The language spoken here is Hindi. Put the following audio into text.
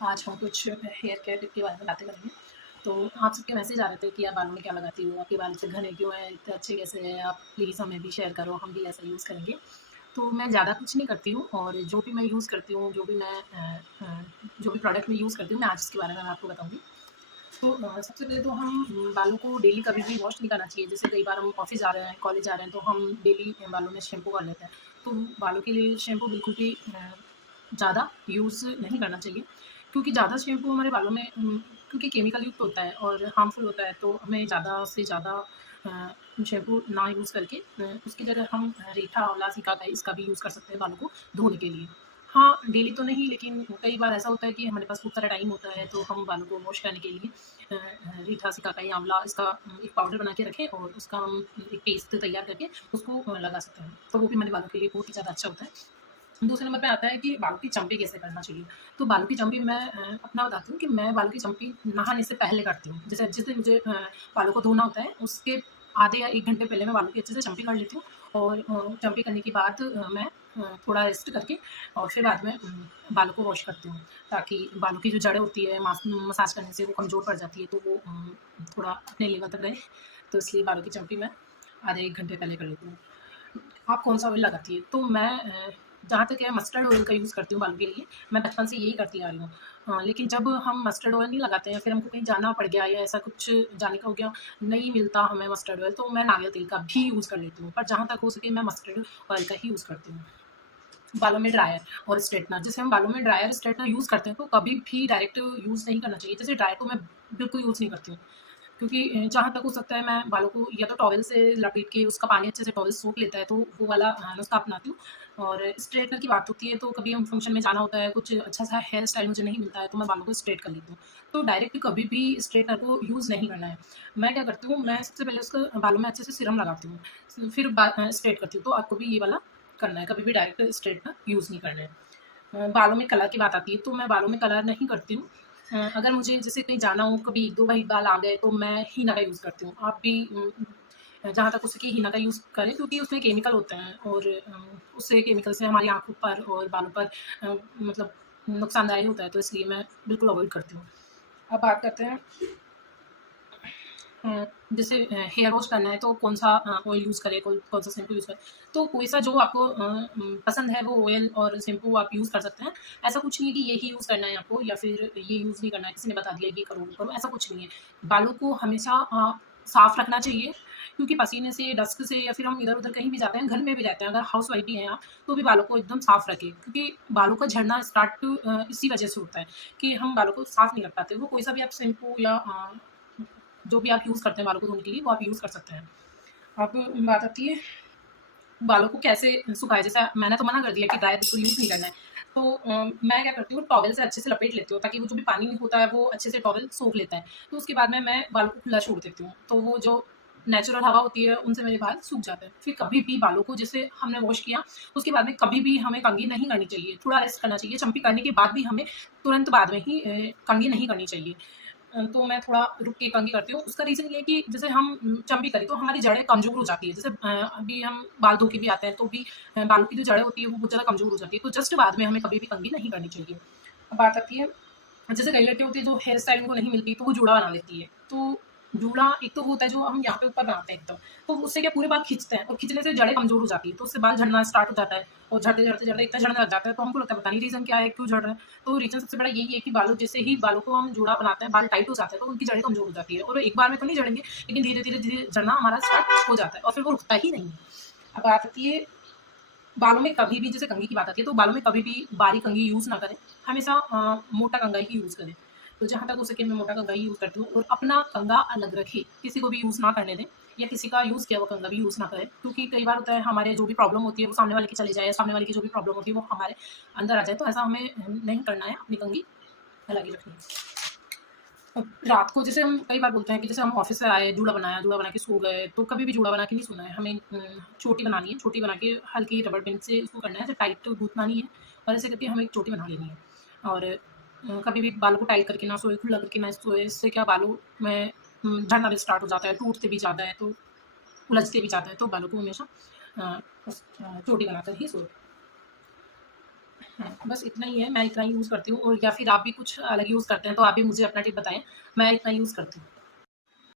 आज हम कुछ हेयर केयर टिप के बारे में बातें करेंगे। तो आप सबके मैसेज आ रहे थे कि आप बालों में क्या लगाती हो? आपके बाल इतने घने क्यों हैं? इतने अच्छे कैसे हैं? आप प्लीज़ हमें भी शेयर करो, हम भी ऐसा यूज़ करेंगे। तो मैं ज़्यादा कुछ नहीं करती हूँ और जो भी मैं यूज़ करती हूँ, जो भी प्रोडक्ट मैं यूज़ करती हूँ, मैं आज उसके बारे में मैं आपको बताऊँगी। तो सबसे पहले तो हम बालों को डेली कभी भी वॉश नहीं करना चाहिए। जैसे कई बार हम ऑफ़िस जा रहे हैं, कॉलेज जा रहे हैं, तो हम डेली बालों में शैम्पू कर लेते हैं। तो बालों के लिए शैम्पू बिल्कुल भी ज़्यादा यूज़ नहीं करना चाहिए, क्योंकि ज़्यादा शैम्पू हमारे बालों में क्योंकि केमिकल युक्त होता है और हार्मफुल होता है, तो हमें ज़्यादा से ज़्यादा शैम्पू ना यूज़ करके उसकी जगह हम रीठा, आंवला, सिकाकाई इसका भी यूज़ कर सकते हैं बालों को धोने के लिए। हाँ, डेली तो नहीं, लेकिन कई बार ऐसा होता है कि हमारे पास खूब सारा टाइम होता है, तो हम बालों को वॉश करने के लिए रीठा, सिकाकाई, आंवला इसका एक पाउडर बना के रखें और उसका हम एक पेस्ट तैयार करके उसको लगा सकते हैं। तो वो भी हमारे बालों के लिए बहुत ही ज़्यादा अच्छा होता है। दूसरे नंबर पे आता है कि बालों की चंपी कैसे करना चाहिए। तो बालों की चंपी मैं अपना बताती हूँ कि मैं बालों की चंपी नहाने से पहले करती हूँ। जैसे जिस दिन मुझे बालों को धोना होता है, उसके आधे या 1 घंटे पहले मैं बालों की अच्छे से चंपी कर लेती हूँ और चंपी करने के बाद मैं थोड़ा रेस्ट करके और फिर बाद में बालों को वॉश करती हूँ, ताकि बालों की जो जड़ें होती है मसाज करने से वो कमज़ोर पड़ जाती है, तो वो थोड़ा अपने लेवल तक रहे। तो इसलिए बालों की चंपी मैं आधे 1 घंटे पहले कर लेती हूँ। आप कौन-सा ऑयल लगाती है? तो मैं जहाँ तक है मस्टर्ड ऑयल का यूज़ करती हूँ बालों के लिए। मैं बचपन से यही करती आ रही हूँ। लेकिन जब हम मस्टर्ड ऑयल नहीं लगाते हैं, फिर हमको कहीं जाना पड़ गया या ऐसा कुछ जाने का हो गया, नहीं मिलता हमें मस्टर्ड ऑयल, तो मैं नारियल तेल का भी यूज़ कर लेती हूँ। पर जहाँ तक हो सके मैं मस्टर्ड ऑयल का ही यूज़ करती हूँ। बालों में ड्रायर और स्ट्रेटनर, जैसे हम बालों में ड्रायर स्ट्रेटनर यूज़ करते हैं, तो कभी भी डायरेक्ट यूज़ नहीं करना चाहिए। जैसे ड्रायर तो मैं बिल्कुल यूज़ नहीं करती हूँ। क्योंकि जहाँ तक हो सकता है मैं बालों को या तो टॉवल से लपेट के उसका पानी अच्छे से टॉवल सोख लेता है, तो वो वाला नुस्खा अपनाती हूँ। और स्ट्रेटनर की बात होती है, तो कभी हम फंक्शन में जाना होता है, कुछ अच्छा सा हेयर स्टाइल मुझे नहीं मिलता है, तो मैं बालों को स्ट्रेट कर लेती हूँ। तो डायरेक्ट कभी भी स्ट्रेटनर को यूज़ नहीं करना है। मैं क्या करती हूँ, मैं सबसे पहले उसको बालों में अच्छे से सीरम लगाती हूँ, फिर स्ट्रेट करती हूँ। तो आपको भी ये वाला करना है, कभी भी डायरेक्ट स्ट्रेटनर यूज़ नहीं करना है। बालों में कलर की बात आती है, तो मैं बालों में कलर नहीं करती हूँ। अगर मुझे जैसे कहीं जाना हो, कभी 1-2 व्हाइट बाल आ गए, तो मैं हीना का यूज़ करती हूँ। आप भी जहाँ तक हो सके हीना का यूज़ करें, क्योंकि उसमें केमिकल होते हैं और उससे केमिकल से हमारी आँखों पर और बालों पर मतलब नुकसानदायक होता है, तो इसलिए मैं बिल्कुल अवॉइड करती हूँ। अब बात करते हैं जैसे हेयर वॉश करना है, तो कौन-सा ऑयल यूज़ करें, कौन-सा शैम्पू यूज़ करें। तो कोई सा जो आपको पसंद है, वो ऑयल और शैम्पू आप यूज़ कर सकते हैं। ऐसा कुछ नहीं है कि यही यूज़ करना है आपको या फिर ये यूज़ नहीं करना है, किसी ने बता दिया ये करो, वो करो, ऐसा कुछ नहीं है। बालों को हमेशा साफ रखना चाहिए, क्योंकि पसीने से, डस्ट से या फिर हम इधर-उधर कहीं भी जाते हैं, घर में भी रहते हैं, अगर हाउसवाइफ़ भी हैं आप, तो भी बालों को एकदम साफ रखें, क्योंकि बालों का झड़ना स्टार्ट इसी वजह से होता है कि हम बालों को साफ नहीं रख पाते। वो कोई सा भी आप शैम्पू या जो भी आप यूज़ करते हैं बालों को धोने के लिए, वो आप यूज़ कर सकते हैं। अब बात आती है बालों को कैसे सुखाएँ, जैसा मैंने तो मना कर दिया कि ड्रायर बिल्कुल यूज़ नहीं करना है। तो मैं क्या करती हूँ, टॉवल से अच्छे से लपेट लेती हूँ, ताकि वो जो भी पानी होता है वो अच्छे से टॉवल सोख लेता है। तो उसके बाद में मैं बालों को खुला छोड़ देती हूँ। तो वो जो नेचुरल हवा होती है, उनसे मेरे बाल सूख जाते हैं। फिर कभी भी बालों को जैसे हमने वॉश किया, उसके बाद में कभी भी हमें कंघी नहीं करनी चाहिए, थोड़ा रेस्ट करना चाहिए। चंपी करने के बाद भी हमें तुरंत बाद में ही कंघी नहीं करनी चाहिए। तो मैं थोड़ा रुक के कंघी करती हूँ। उसका रीज़न ये है कि जैसे हम चंपी करें, तो हमारी जड़ें कमज़ोर हो जाती है। जैसे अभी हम बाल धो के भी आते हैं, तो भी बालों की जो जड़ें होती है, वो बहुत ज़्यादा कमज़ोर हो जाती है। तो जस्ट बाद में हमें कभी भी कंघी नहीं करनी चाहिए। अब बात आती है, जैसे कई लड़कियाँ होती हैं जो हेयर स्टाइल उनको नहीं मिलती, तो वो जूड़ा बना लेती है। तो जूड़ा एक तो होता है जो हम यहाँ पे ऊपर बनाते हैं एकदम, तो उससे क्या पूरे बाल खींचते हैं और खींचने से जड़ें कमज़ोर हो जाती है, तो उससे बाल झड़ना स्टार्ट हो जाता है और झड़ते-झड़ते इतना झड़ने लग जाता है, तो हमको लगता है पता नहीं रीज़न क्या है, क्यों झड़ रहा है। तो रीज़न सबसे बड़ा यही है कि जैसे ही बालों को हम जूड़ा बनाते हैं, बाल टाइट हो जाते हैं, तो उनकी जड़ें कमज़ोर हो जाती है और एक बार में तो नहीं झड़ेंगे, लेकिन धीरे-धीरे झड़ना हमारा स्टार्ट हो जाता है और फिर वो रुकता ही नहीं है। अब बात आती है बालों में कभी भी, जैसे कंघी की बात आती है, तो बालों में कभी भी बारीक कंघी यूज़ ना करें, हमेशा मोटा कंघा ही यूज़ करें। तो जहाँ तक हो सके मैं मोटा कंघा ही यूज़ करती हूँ और अपना कंघा अलग रखें, किसी को भी यूज़ ना करने दें या किसी का यूज़ किया हुआ कंघा भी यूज़ ना करें, क्योंकि कई बार होता है हमारे जो भी प्रॉब्लम होती है वो सामने वाले की चली जाए या सामने वाले की जो भी प्रॉब्लम होती है वो हमारे अंदर आ जाए, तो ऐसा हमें नहीं करना है, अपनी कंघी अलग ही रखनी है। अब रात को जैसे हम कई बार बोलते हैं कि जैसे हम ऑफ़िस से आए, जूड़ा बनाया, जूड़ा बना के सो गए, तो कभी भी जूड़ा बना के नहीं सोना है। हमें चोटी बनानी है, चोटी बना के हल्की रबर बैंड से उसको करना है, ऐसे टाइट गूँथना नहीं है और ऐसे करके हमें एक चोटी बना लेनी है। और कभी भी बालों को टाइट करके ना सोए, खुला करके ना सोए, इससे क्या बालों में झड़ना भी स्टार्ट हो जाता है, टूटते भी ज़्यादा है, तो उलझते भी ज़्यादा है, तो बालों को हमेशा चोटी बनाकर ही सोएँ। बस इतना ही है, मैं इतना ही यूज़ करती हूँ और या फिर आप भी कुछ अलग यूज़ करते हैं तो आप भी मुझे अपना टिप बताएँ, मैं इतना यूज़ करती हूँ।